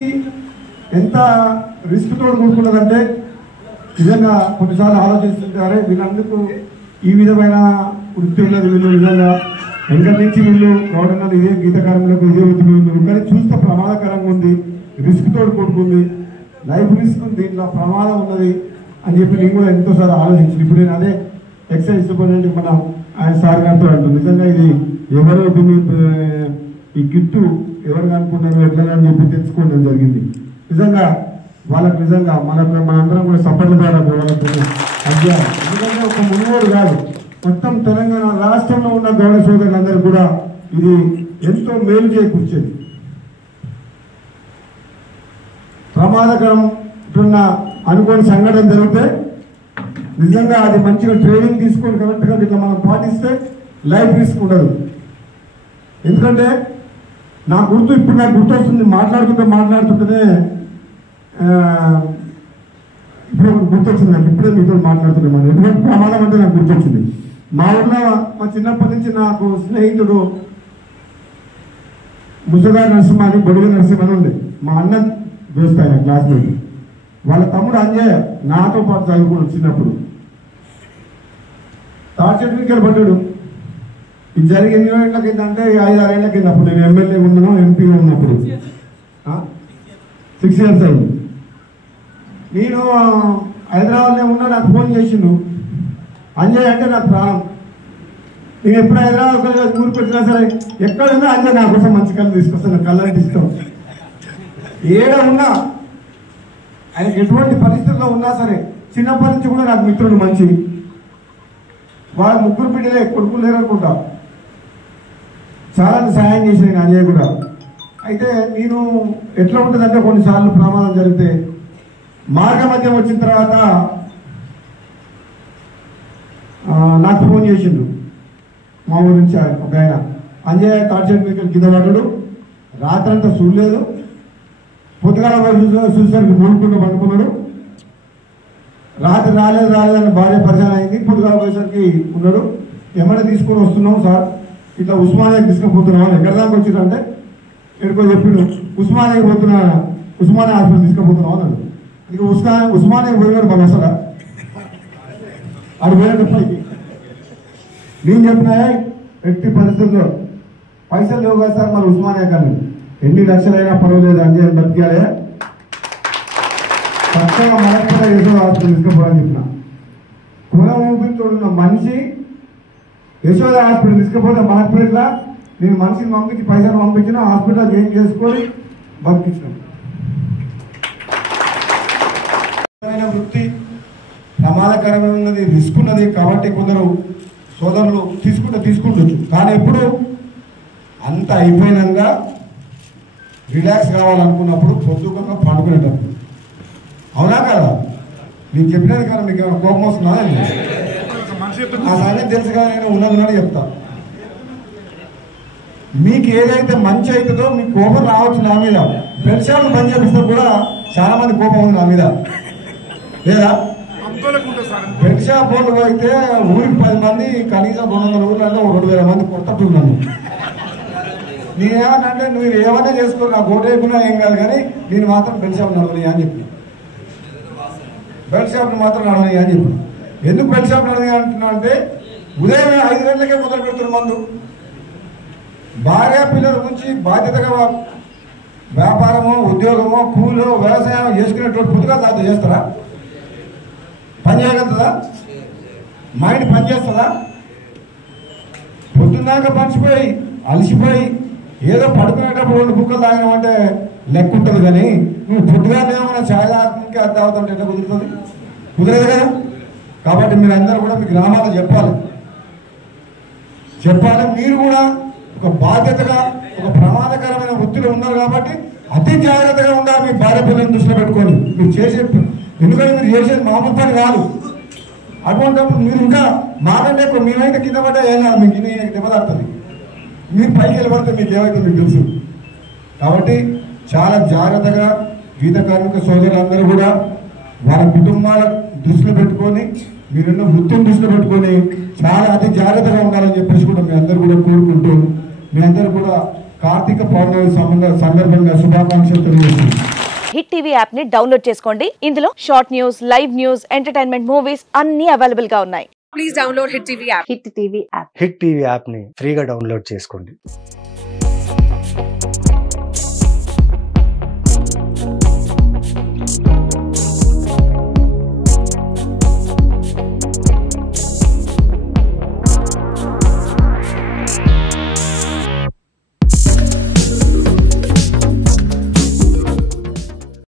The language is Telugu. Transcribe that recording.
ఎంత రిస్క్ తోడు కూడుకున్నదంటే నిజంగా కొన్నిసార్లు ఆలోచిస్తుంటారే వీళ్ళందుకు ఈ విధమైన వృత్తి ఉన్నది, వీళ్ళు నిజంగా వెంకట నుంచి వీళ్ళు రావడం ఇదే గీతకారంలో ఇదే వృత్తి ఉన్నారు. కానీ చూస్తే ప్రమాదకరంగా ఉంది, రిస్క్ తోడు కూడుకుంది, లైఫ్ రిస్క్ ఉంది, దీంట్లో ప్రమాదం ఉన్నది అని చెప్పి నేను కూడా ఎంతోసార్లు ఆలోచించింది. ఇప్పుడు నేను అదే ఎక్సైజ్ సూపరింటెండెంట్ మన ఆయన సార్ గారితో అంటాను, నిజంగా ఇది ఎవరు ఈ కిట్టు ఎవరు అనుకున్నారు ఎట్లా అని చెప్పి తెలుసుకోవడం జరిగింది. నిజంగా వాళ్ళకి నిజంగా మనందరం కూడా సపోర్ట్ల ద్వారా ఎందుకంటే ఒక మునుగోడు కాదు, మొత్తం తెలంగాణ రాష్ట్రంలో ఉన్న గౌడ సోదరులందరూ కూడా ఇది ఎంతో మేలు చేకూర్చేది. ప్రమాదకరం అనుకోని సంఘటన జరిగితే నిజంగా అది మంచిగా ట్రైనింగ్ తీసుకొని కరెక్ట్గా ఇట్లా మనం పాటిస్తే లైఫ్ రిస్క్ ఉండదు. ఎందుకంటే నాకు గుర్తొస్తుంది మాట్లాడుతుంటేనే ఇప్పుడు గుర్తొచ్చింది నాకు, ఇప్పుడే మీతో మాట్లాడుతున్నాను. ఎటువంటి ప్రమాదం అంటే నాకు గుర్తొచ్చింది. మా ఊళ్ళో మా చిన్నప్పటి నుంచి నాకు స్నేహితుడు ముసగా నరసింహ అని బొడుగు నరసింహ అని ఉండే, మా అన్న దోస్తు ఆయన క్లాస్మేట్. వాళ్ళ తమ్ముడు అంజయ్ నాతో పాటు చదువుకుని చిన్నప్పుడు టార్చర్ కింద పడ్డాడు. ఇది జరిగి ఎన్ని ఏళ్ళ కింద అంటే 5-6 ఏళ్ల కింద. అప్పుడు నేను ఎమ్మెల్యే ఉన్నాను, ఎంపీగా ఉన్నప్పుడు 6 years అయింది. నేను హైదరాబాద్లో ఉన్నా, నాకు ఫోన్ చేసిండు. అంజయ్ అంటే నాకు ప్రాణం. నేను ఎప్పుడు హైదరాబాద్ ఊరు పెట్టినా సరే ఎక్కడున్నా అంజయ్ నా కోసం మంచి కళ్ళు తీసుకొస్తాను, కళ్ళకి ఇష్టం. ఏడ ఉన్నా ఆయనకి ఎటువంటి పరిస్థితుల్లో ఉన్నా సరే చిన్నప్పటి నుంచి కూడా నాకు మిత్రుడు మంచి. వాళ్ళ 3 బిడ్డలే, కొడుకులు లేరనుకుంటా. చాలా సహాయం చేసిన అంజయ్ కూడా. అయితే నేను ఎట్లా ఉంటుందంటే కొన్నిసార్లు ప్రమాదం జరిగితే మార్గ మధ్యం వచ్చిన తర్వాత నాకు ఫోన్ చేసిండు మా ఊరి నుంచి ఒక ఆయన. అంజయ్ తాడ్చేటి మీద కింద పడ్డాడు, రాత్రంతా చూడలేదు, పొద్దుగాల చూసేసరికి మూడుకుంటూ పడుకున్నాడు. రాత్రి రాలేదని భార్య పరిచయం అయింది. పొద్దుగాల పోయేసరికి ఉన్నాడు. ఎమ్మడే తీసుకొని వస్తున్నాం సార్, ఇట్లా ఉస్మానియాకి తీసుకుపోతున్నాం అని. ఎక్కడ దాకా వచ్చిందంటే ఎక్కడికో చెప్పిండు, ఉస్మానియాకి పోతున్నా, ఉస్మానియా హాస్పిటల్ తీసుకుపోతున్నాం అన్నాడు. ఇక ఉస్మానియాకి పోయినాడు మన అసలు అది పోయినట్టు పైకి. నేను చెప్పినా ఎట్టి పరిస్థితుల్లో పైసలు లేవు కదా సార్, మరి ఉస్మానియా కానీ ఎన్ని లక్షలైనా పర్వాలేదు అని చెప్పి బతికాలే, చక్కగా మనస్పూట యశోద హాస్పిటల్ తీసుకుపోవాలని చెప్పిన. కులం ఊపిరితో ఉన్న మనిషి యశోద హాస్పిటల్ తీసుకుపోతే మనస్పూటలా నేను మనిషిని పంపించి పైసలు పంపించిన, హాస్పిటల్ ఏం చేసుకొని బతికించిన. వృత్తి ప్రమాదకరమైనది, రిస్క్ ఉన్నది. కాబట్టి కొందరు సోదరులు తీసుకుంటొచ్చు. కానీ ఎప్పుడు అంత అయిపోయినాక రిలాక్స్ కావాలనుకున్నప్పుడు పొద్దుగా పండుకునేటప్పుడు. అవునా కదా? నేను చెప్పినది కదా, మీకు ఏమైనా కోపం వస్తుందా? ఆ సంగతి తెలుసు కదా, నేను ఉన్నది చెప్తా. మీకు ఏదైతే మంచి అవుతుందో మీకు కోపం రావచ్చు నా మీద. బెడ్ షాప్లు బంద్ చేపిస్తే కూడా చాలా మంది కోపం ఉంది నా మీద, లేదా? బెడ్ షాప్ వాళ్ళు అయితే ఊరికి 10 మంది, కనీసం 200 ఊర్లలో 2000 మంది కొట్టట్టు నన్ను. నేనేమనంటే నువ్వు ఏమన్నా చేసుకో, నాకు ఓటు వేయకున్నా ఏం కాదు, కానీ నేను మాత్రం బెడ్ షాప్ నడవని అని చెప్పి, బెడ్ షాప్ని మాత్రం నడవని అని చెప్పి. ఎందుకు బెడ్ షాప్ నడవని అంటున్నా అంటే ఉదయం 5 గంటలకే మొదలు పెడుతున్న మందు. భార్య పిల్లల గురించి బాధ్యతగా వ్యాపారమో, ఉద్యోగమో, కూలో, వ్యవసాయం చేసుకునేటువంటి పొద్దుగా దాంతో చేస్తారా? పని చేయగలుగుతుందా? మైండ్ పని చేస్తుందా? పొద్దున్నాక పంచిపోయి అలసిపోయి ఏదో పడుకునేటప్పుడు 2 బుక్కలు తాగినామంటే లెక్క ఉంటుంది. కానీ నువ్వు పొద్దుగా ఏమైనా ఛాయ్ తాగడానికి అది తాగుతుంటే ఎట్లా కుదురుతుంది? కుదరదు కదా. కాబట్టి మీరందరూ కూడా మీ గ్రామాల్లో చెప్పాలి. మీరు కూడా ఒక బాధ్యతగా ఒక ప్రమాదకరమైన వృత్తిలో ఉన్నారు కాబట్టి అతి జాగ్రత్తగా ఉండాలి. మీ భార్య పిల్లలను దృష్టిలో పెట్టుకొని మీరు చేసే, ఎందుకంటే మీరు చేసేది మామూలు పని కాదు. అటువంటిప్పుడు మీరు ఇంకా మాకంటే ఇప్పుడు మేమైతే కింద పడ్డా ఏం కాదు, మీకు కింద దెబ్బతాడుతుంది. మీరు పైకి వెళ్ళబడితే మీకు ఏమైతే మీకు తెలుసు. కాబట్టి చాలా జాగ్రత్తగా గీత కార్మిక సోదరులందరూ కూడా వాళ్ళ కుటుంబాల దృష్టిలో పెట్టుకొని, మీరున్న వృత్తిని దృష్టిలో పెట్టుకొని చాలా అతి జాగ్రత్తగా ఉండాలని చెప్పేసి కూడా మీ అందరూ కూడా కోరుకుంటూ, మీ అందరూ కూడా కార్తీక పౌర్ణమి సందర్భంగా శుభాకాంక్షలు తెలియజేస్తున్నాను. హిట్ టీవీ యాప్ ని డౌన్లోడ్ చేసుకోండి. ఇందులో short news, live news, entertainment movies అన్ని అవైలబుల్ గా ఉన్నాయి. Please download hit TV app. Hit TV app ని ఫ్రీగా డౌన్లోడ్ చేసుకోండి.